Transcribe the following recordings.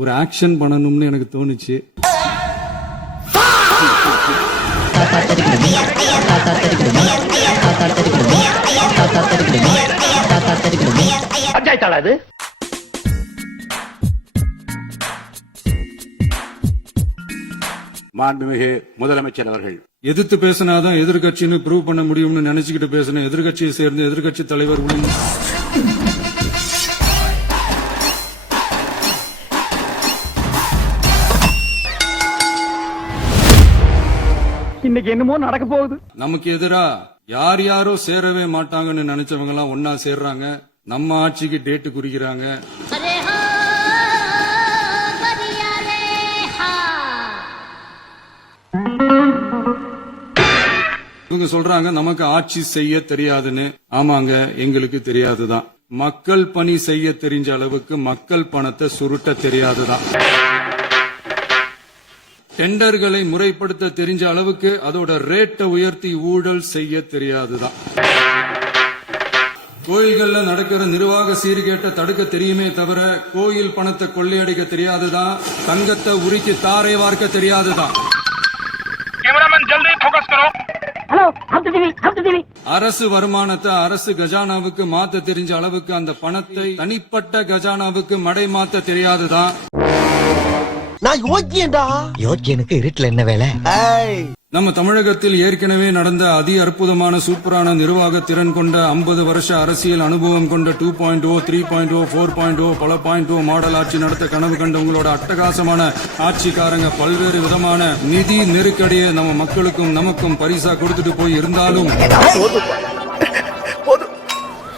ஒரு ஆக்ஷன் பண்ணணும்னு எனக்கு தோணுச்சு. மாண்புமிகு முதலமைச்சர் அவர்கள் எதிர்த்து பேசினாதான் எதிர்கட்சின்னு ப்ரூவ் பண்ண முடியும்னு நினைச்சுக்கிட்டு பேசின எதிர்கட்சியை சேர்ந்து எதிர்கட்சி தலைவர் இன்னைக்கு என்னமோ நடக்க போகுது. நமக்கு எதிரா யார் யாரோ சேரவே மாட்டாங்கன்னு நினைச்சவங்க எல்லாம் ஒன்னா சேர்றாங்க. நம்ம ஆட்சிக்கு டேட்டு குறிக்கிறாங்க. இவங்க சொல்றாங்க நமக்கு ஆட்சி செய்ய தெரியாதுன்னு. ஆமாங்க, எங்களுக்கு தெரியாதுதான். மக்கள் பணி செய்ய தெரிஞ்ச அளவுக்கு மக்கள் பணத்தை சுருட்ட தெரியாதுதான். டெண்டர்களை முறைப்படுத்த தெரிஞ்ச அளவுக்கு அதோட ரேட்டை உயர்த்தி ஊழல் செய்ய தெரியாதுதான். கோயில்கள்ல நடக்கிற நிர்வாக சீர்கேட்டை தடுக்க தெரியுமே தவிர கோயில் பணத்தை கொள்ளையடிக்க தெரியாதுதான். தங்கத்தை உருக்கி தாரை வார்க்க தெரியாதுதான். அரசு வருமானத்தை அரசு கஜானாவுக்கு மாத்த தெரிஞ்ச அளவுக்கு அந்த பணத்தை தனிப்பட்ட கஜானாவுக்கு மடை மாத்த தெரியாதுதான். நான் யோக்கியன்டா. யோக்கியனுக்கு இருட்டுல என்ன வேலை? நம்ம தமிழகத்தில் ஏற்கனவே நடந்த அதி அற்புதமான சூப்பரான நிர்வாக திறன் கொண்ட 50 வருஷ அரசியல் அனுபவம் கொண்ட 2.0, 3.0, 4.0 பல 0.0 மாடல் ஆட்சி நடத்த கனவு கண்டவங்களோட அட்டகாசமான ஆட்சிக்காரங்க பல்வேறு விதமான நிதி நெருக்கடியை நம்ம மக்களுக்கும் நமக்கும் பரிசா கொடுத்துட்டு போய் இருந்தாலும்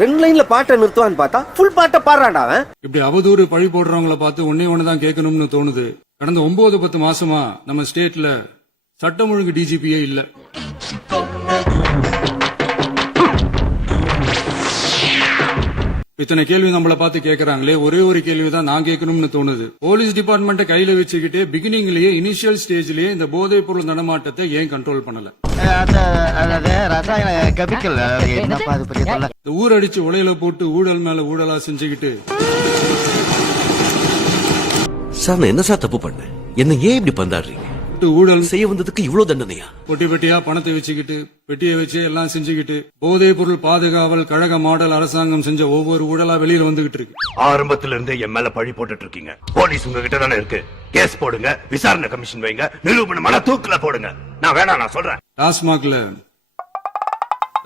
ரெண்டு லைன்ல பாட்டை நிறுத்துவான்னு பார்த்தா ஃபுல் பாட்டை பாடுறான்டா அவன். இப்படி அவதூறு பழி போடுறவங்களை பார்த்து ஒன்னே ஒண்ணுதான் கேட்கணும்னு தோணுது. கடந்த 9-10 மாசமா நம்ம ஸ்டேட்ல சட்டம் ஒழுங்கு டிஜிபியே இல்ல. இத்தனை கேள்வி நம்மள பார்த்து கேட்கறாங்களே, ஒரே ஒரு கேள்விதான் நான் கேட்கணும்னு தோணுது. போலீஸ் டிபார்ட்மெண்ட்டை கையில வச்சுக்கிட்டே பிகினிங்லயே இனிஷியல் ஸ்டேஜ்லயே இந்த போதைப் பொருள் நடமாட்டத்தை ஏன் கண்ட்ரோல் பண்ணல? இந்த ஊரடிச்சு உலையில போட்டு ஊழல் மேல ஊழலா செஞ்சுக்கிட்டு சார் நான் என்ன சார் தப்பு பண்ணேன்? என்ன ஏன் இப்படி பந்தாடுறீங்க? ஊழல் செய்ய வந்ததுக்கு இவ்வளவு தண்டனையா? பொட்டி பெட்டியா பணத்தை வச்சுக்கிட்டு பெட்டியை வச்சு எல்லாம் செஞ்சுக்கிட்டு போதைப் பொருள் பாதுகாவல் கழக மாடல் அரசாங்கம் செஞ்ச ஒவ்வொரு ஊழலா வெளியில வந்துகிட்டு இருக்கு. ஆரம்பத்துல இருந்து என் மேல பழி போட்டுட்டு இருக்கீங்க. போலீஸ் உங்ககிட்ட தானே இருக்கு. கேஸ் போடுங்க, விசாரணை கமிஷன் வைங்க, நிரூபணமான தூக்குல போடுங்க. நான் வேணாம், நான் சொல்றேன். டாஸ்மாக்ல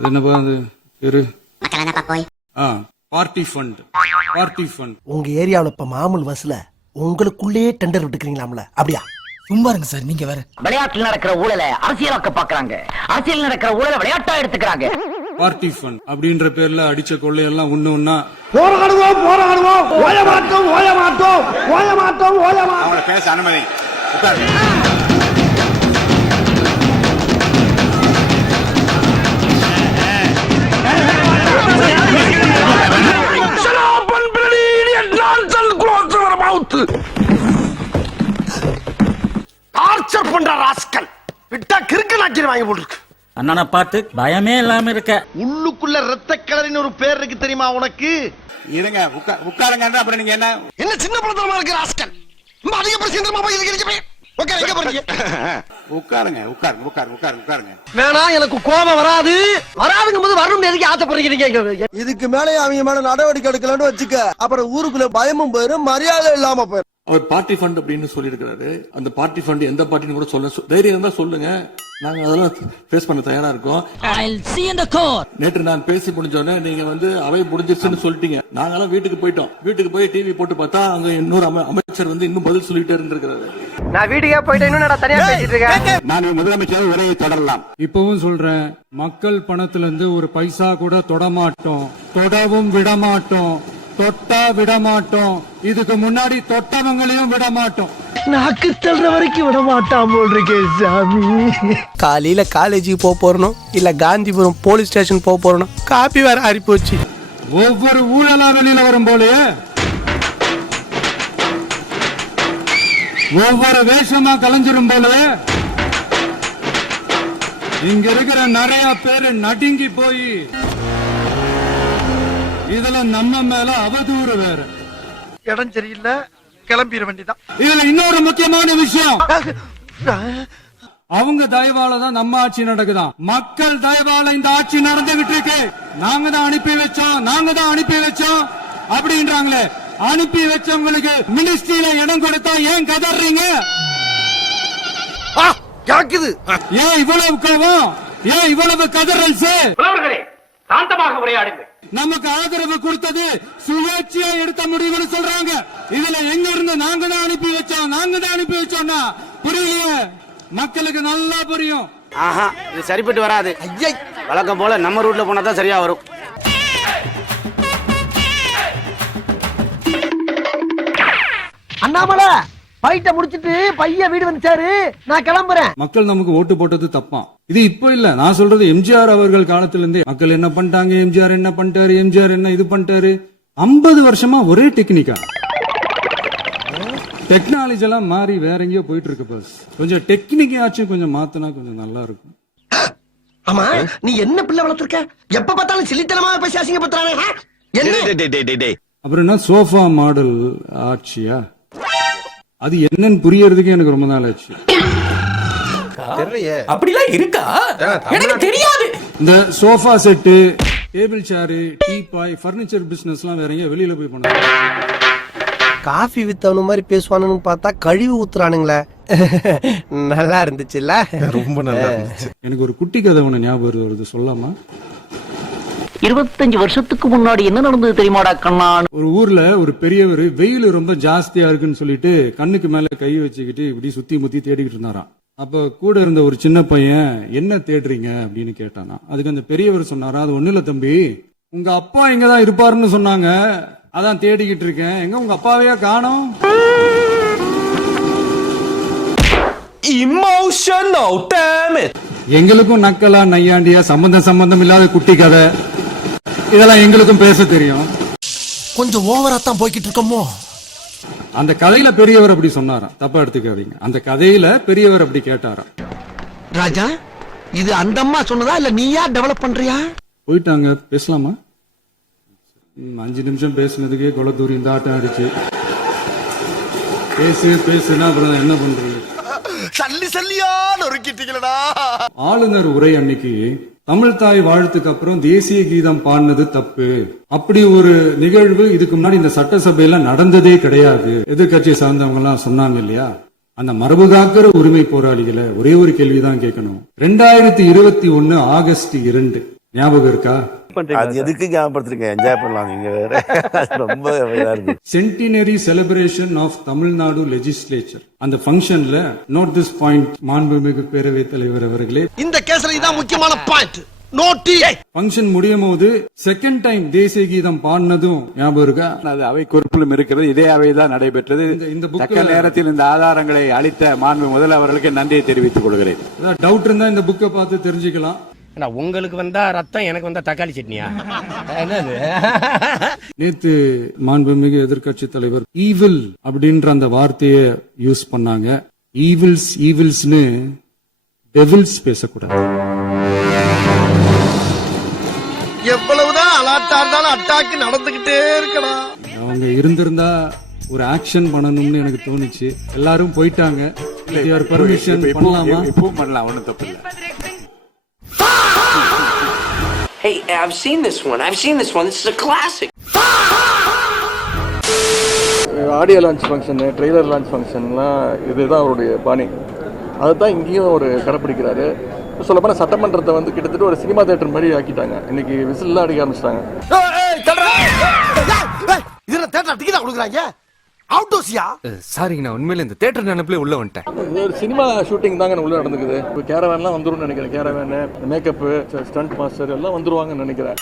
என்னப்பா பேரு பார்ட்டி ஃபண்ட். உங்க ஏரியாவுல இப்ப மாமூல் வசூல உங்களுக்குள்ளேயே டெண்டர் விட்டுக்கிறீங்களாம்ல, அப்படியா? சும்மா இருங்க சார், நீங்க வேற. விளையாட்டுல நடக்கிற ஊழலை அரசியலாக்க பாக்குறாங்க, அரசியல் நடக்கிற ஊழலை விளையாட்டா எடுத்துக்கிறாங்க. பார்ட்டி ஃபண்ட் அப்படின்ற பேர்ல அடிச்ச கொள்ளையெல்லாம் ஒண்ணு போராடுவோம் ஓய மாட்டோம். அவங்கள பேச அனுமதி. டார்ச்சர் பண்ற ராஸ்கல் விட்டா கிறுக்கு நாக்கில் வாங்கி போட்டுருக்கு. அண்ணனை பார்த்து பயமே இல்லாம இருக்க. உள்ளுக்குள்ள ரத்த கிளறின்னு ஒரு பேர் இருக்கு தெரியுமா உனக்கு? இருங்க, உட்காருங்க. அப்புறம் நீங்க என்ன சின்ன பழத்தனமா இருக்கு ராஸ்கல்? ரொம்ப அதிக பிரச்சனை போய் இருக்கீங்க. உட்காருங்க. வேணா, எனக்கு கோபம் வராதுங்க போது வரணும். எதுக்கு ஆசைப்படுறீங்க? இதுக்கு மேலே அவங்க மேல நடவடிக்கை எடுக்கலன்னு வச்சுக்க, அப்புறம் ஊருக்குள்ள பயமும் போயிடும், மரியாதை இல்லாம போயிடும். அவர் பார்ட்டி ஃபண்ட் அப்படின்னு சொல்லியிருக்கிறாரு. அந்த பார்ட்டி ஃபண்ட் எந்த பார்ட்டின்னு கூட சொல்ல தைரியம் இருந்தா சொல்லுங்க, நாங்க அதெல்லாம் ஃபேஸ் பண்ண தயாரா இருக்கோம். நேற்று நான் பேசி முடிஞ்சோடனே நீங்க அவை முடிஞ்சிருச்சுன்னு சொல்லிட்டீங்க. நாங்கெல்லாம் வீட்டுக்கு போயிட்டோம். வீட்டுக்கு போய் டிவி போட்டு பார்த்தா அங்க இன்னொரு அமைச்சர் இன்னும் பதில் சொல்லிட்டே இருந்திருக்கிறாரு. நான் வீட்டுக்கே போயிட்டு இன்னும் தனியா பேசிட்டு இருக்கேன். நான் முதலமைச்சர் உரையை தொடரலாம். இப்பவும் சொல்றேன், மக்கள் பணத்துல இருந்து ஒரு பைசா கூட தொடமாட்டோம், தொடவும் விடமாட்டோம், தொட்டா விடமாட்டோம். இதுக்கு முன்னாடி தொட்டவங்களையும் விடமாட்டோம். நாக்கு தள்ளுற வரைக்கும் விட மாட்டான் போல் இருக்கே சாமி. காலையில காலேஜுக்கு போறோம், இல்ல காந்திபுரம் போலீஸ் ஸ்டேஷன் போறோம், காப்பி வேற ஆறி போச்சு. ஒவ்வொரு ஊழலா வெளியில வரும் போலே ஒவ்வொரு வேஷமா கலைஞ்சிரும் போல இங்க இருக்கிற நிறைய பேரு நடுங்கி போய் இதுல நம்ம மேல அவதூறு வேற. இடம் சரியில்லை, கிளம்பிட வேண்டியதான். இதுல இன்னொரு முக்கியமான விஷயம், அவங்க தயவால தான் நம்ம ஆட்சி நடக்குதாம். மக்கள் தயவால இந்த ஆட்சி நடந்துகிட்டு இருக்கு. நாங்க தான் அனுப்பி வச்சோம் அப்படின்றாங்களே. அனுப்பி வச்சவங்களுக்கு மினிஸ்ட்ரியில இடம் கொடுத்தா ஏன் கதறீங்க? கேக்குது. ஏன் இவ்வளவு கோவம்? ஏன் இவ்வளவு கதறல்? சாந்தமாக உரையாடுங்க. நமக்கு ஆதரவு கொடுத்தது சுயேட்சையா எடுத்த முடிவுன்னு சொல்றாங்க. இதுல எங்க இருந்து நாங்க தான் அனுப்பி வச்சோம்னா புரியலையே. மக்களுக்கு நல்லா புரியும். ஆஹா, இது சரிப்பட்டு வராது. ஐயை, வழக்கம் போல நம்ம ரூட்ல போனா தான் சரியா வரும். அண்ணாமலை ஃபைட்ட முடிச்சிட்டு பையன் வீடு வந்துச்சாரு, நான் கிளம்புறேன். மக்கள் நமக்கு ஓட்டு போட்டது தப்பாம். இது இப்ப இல்ல, நான் சொல்றது எம்ஜிஆர் அவர்கள் காலத்திலிருந்தே மக்கள் என்ன பண்ணிட்டாங்க, எம்ஜிஆர் என்ன பண்ணிட்டாரு, எம்ஜிஆர் என்ன இது பண்ணிட்டாரு. 50 வருஷமா ஒரே டெக்னிக்கா. டெக்னாலஜி எல்லாம் மாறி வேற எங்கேயோ போயிட்டு இருக்கு. பஸ் கொஞ்சம் டெக்னிக்காச்சும் கொஞ்சம் மாத்தினா கொஞ்சம் நல்லா இருக்கும். ஆமா, நீ என்ன பிள்ளை வளர்த்திருக்க? எப்ப பார்த்தாலும் சிலித்தனமா பேசி அசிங்கப்படுத்துறானே. என்ன அப்புறம் என்ன சோஃபா மாடல் ஆட்சியா? அது என்னன்னு புரியறதுக்கு எனக்கு ரொம்ப நாள் ஆச்சு. அப்படிலாம் இருக்கா? எனக்கு தெரியாது. இந்த சோஃபா செட்டு, டேபிள் சேரு, டீபாய், பர்னிச்சர் பிசினஸ் எல்லாம் வேற எங்கேயோ வெளியில போய் பண்ணாங்க. காஃபி வித்தவனு மாதிரி பேசுவானு பார்த்தா கழிவு ஊத்துறானுங்களே. நல்லா இருந்துச்சுல்ல? ரொம்ப நல்லா இருந்துச்சு. எனக்கு ஒரு குட்டி கதை ஒண்ணு ஞாபகம் வருது, சொல்லாமா? 25 வருஷத்துக்கு முன்னாடி என்ன நடந்தது தெரியுமாடா கண்ணா? ஒரு ஊர்ல ஒரு பெரியவர் வெயில் ரொம்ப ஜாஸ்தியா இருக்குன்னு சொல்லிட்டு கண்ணுக்கு மேல கை வச்சுக்கிட்டு இப்படி சுத்தி முத்தி தேடிக்கிட்டு இருந்தாராம். அப்ப கூட இருந்த ஒரு சின்ன பையன், என்ன தேடுறீங்க அப்படின்னு கேட்டானா. அதுக்கு அந்த பெரியவர் சொன்னாரா, அது ஒண்ணு இல்ல தம்பி, உங்க அப்பா இங்கதான் இருப்பாருன்னு சொன்னாங்க, அதான் தேடிக்கிட்டு இருக்கேன். எங்க உங்க அப்பாவையா காணோம்? Emotional, damn it. எங்களுக்கும் நக்கலா நையாண்டியா சம்பந்தம் இல்லாத குட்டி கதை இதெல்லாம் எங்களுக்கும் பேச தெரியும். கொஞ்சம் ஓவரா தான் போய்கிட்டு இருக்கோமோ. அந்த கதையில பெரியவர் அப்படி சொன்னாராம், தப்பா எடுத்துக்காதீங்க. அந்த கதையில பெரியவர் அப்படி கேட்டாராம். ராஜா, இது அந்த அம்மா சொன்னதா இல்ல நீயா டெவலப் பண்றியா? போயிட்டாங்க, பேசலாமா? 5 நிமிஷம் பேசுனதுக்கே கொலத்தூரி இந்த ஆட்டம் அடிச்சு. பேசுனா அப்புறம் என்ன பண்றது? சல்லியா நொறுக்கிட்டீங்களா? ஆளுநர் உரை அன்னைக்கு தமிழ் தாய் வாழ்த்துக்கு அப்புறம் தேசிய கீதம் பாடினது தப்பு. அப்படி ஒரு நிகழ்வு இதுக்கு முன்னாடி இந்த சட்டசபையில நடந்ததே கிடையாது. எதிர்கட்சியை சார்ந்தவங்க எல்லாம் சொன்னாங்க இல்லையா? அந்த மரபு காக்கிற உரிமை போராளிகளை ஒரே ஒரு கேள்விதான் கேட்கணும். 2021 ஆகஸ்ட் 2 ஞாபகம் இருக்கா? அது எதுக்கு ஞாபகப்படுத்துறீங்க? என்ஜாய் பண்ணலாம் நீங்க வேற. ரொம்ப centenary celebration of Tamil Nadu legislature. அந்த ஃபங்க்ஷன்ல நோட் திஸ் பாயிண்ட், மாண்புமிகு பேரவைத் தலைவர் அவர்களே, இந்த கேஸ்ல இதான் முக்கியமான பாயிண்ட். நோட்டி ஃபங்க்ஷன் முடியும் போது செகண்ட் டைம் தேசிய கீதம் பாடினதும் ஞாபகம் இருக்கா? அது அவை குறிப்பிலும் இருக்கிறது. இதே அவை தான் நடைபெற்றது. இந்த தக்க நேரத்தில் இந்த ஆதாரங்களை அளித்த மாண்பு முதல்வர்களுக்கு நன்றியை தெரிவித்துக் கொள்கிறேன். டவுட் இருந்தா இந்த புக்கை பார்த்து தெரிஞ்சுக்கலாம். உங்களுக்கு வந்தா ரத்தம், எனக்கு வந்தா தக்காளி சட்னியா? என்னது? நேத்து மாண்புமிகு எதிர்க்கட்சி தலைவர் ஈவில் அப்படின்ற அந்த வார்த்தையை யூஸ் பண்ணாங்க. ஈவில்ஸ்னு டெவில்ஸ் பேசக்கூடாது. எவ்வளவுதான் அலாட்டா இருந்தாலும் அட்டாக்கு நடந்துகிட்டே இருக்கணும். அவங்க இருந்திருந்தா ஒரு ஆக்ஷன் பண்ணணும்னு எனக்கு தோணுச்சு. எல்லாரும் போயிட்டாங்க. பர்மிஷன் பண்ணலாமா? இப்பவும் பண்ணலாம், ஒண்ணும் தப்பு இல்லை. Hey, I've seen this one. This is a classic. Audio launch function, trailer launch ஃபங்க்ஷன்லாம் இதுதான் அவருடைய பாணி. அதுதான் இங்கேயும் அவர் கடைப்பிடிக்கிறாரு. சொல்லப்போனால் சட்டமன்றத்தை வந்து கிட்டத்தட்ட ஒரு சினிமா தியேட்டர் மாதிரி ஆக்கிட்டாங்க. இன்னைக்கு விசில்லாம் அடிக்க ஆரம்பிச்சிட்டாங்க. இதுல தியேட்டர் டிக்கெட் கொடுக்குறாங்க. அவுட்டோசியா? சாரிங்க, நான் உண்மையில இந்த தியேட்டர் நினைப்புல உள்ள வந்துட்டேன். இது ஒரு சினிமா ஷூட்டிங் தாங்க உள்ள நடந்துக்குது. இப்போ கேரவேன்லாம் வந்துரும்னு நினைக்கிறேன். கேரவேனு, மேக்கப்பு, ஸ்டண்ட் மாஸ்டர் எல்லாம் வந்துருவாங்கன்னு நினைக்கிறேன்.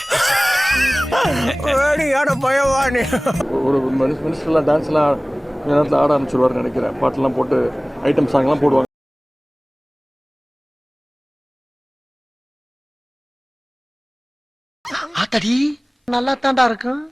ஒரு மினிஸ்டர்லாம் டான்ஸ்லாம் நேரத்தில் ஆட ஆரம்பிச்சிருவாருன்னு நினைக்கிறேன். பாட்டெல்லாம் போட்டு ஐட்டம் சாங்லாம் போடுவாங்க. ஆத்தாடி நல்லா தாண்டா இருக்கும்.